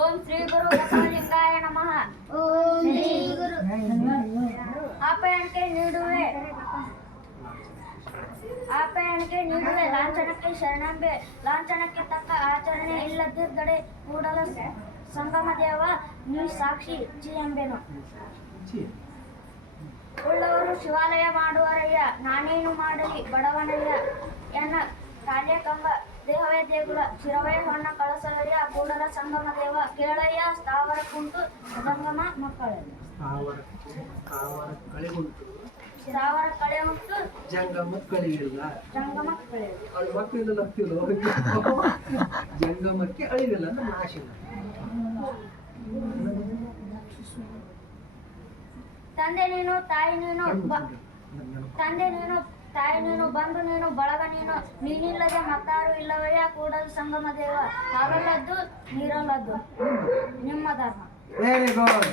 ಓಂ ಶ್ರೀ ಗುರು ಬಸವಲಿಂಗಾಯ ನಮಃ. ಓಂ ಶ್ರೀ ಗುರು. ಆಪಯಣಿಕೆ ನೀಡುವೆ ಲಾಂಛನಕ್ಕೆ ಶರಣಂಬೆ. ಲಾಂಛನಕ್ಕೆ ತಕ್ಕ ಆಚರಣೆ ಇಲ್ಲದಿದ್ದರೆ ಕೂಡಲ ಸಂಗಮ ದೇವ ನೀ ಸಾಕ್ಷಿ ಜಿ ಎಂಬೆನು. ಉಳ್ಳವರು ಶಿವಾಲಯ ಮಾಡುವರಯ್ಯ, ನಾನೇನು ಮಾಡಲಿ ಬಡವನಯ್ಯ. ಎನ್ನ ಕಾಲ್ಯಕಂಬ ದೇಹವೇ ದೇಗುಲ, ಶಿರವೇ ಹೊನ್ನ ಕಳಸವಯ್ಯ. ಕೂಡಲ ಸಂಗಮ ದೇವ ಕೇಳಯ್ಯ, ಸ್ಥಾವರ ಕುಂಟು ಸಂಗಮ ಮಕ್ಕಳಯ್ಯ. ಸ್ಥಾವರ ಕಳೆ ಉಂಟು ಜಂಗಮ ಕಳೆಯಿಲ್ಲ. ಜಂಗಮಕ್ಕೆ ಅಳಿವಿಲ್ಲ ಅಂದ್ರೆ ನಾಶ ಇಲ್ಲ. ತಂದೆ ನೀನು ತಾಯಿ ನೀನು ಬಂಧು ನೀನು ಬಳಗ ನೀನು. ನೀನಿಲ್ಲದೆ ಮತ್ತಾರು ಇಲ್ಲವಯ್ಯ. ಕೂಡಲ ಸಂಗಮ ದೇವ ಹಾಗಲ್ಲದ್ದು ನೀರಲ್ಲದ್ದು ನಿಮ್ಮ ಧರ್ಮ. Very good.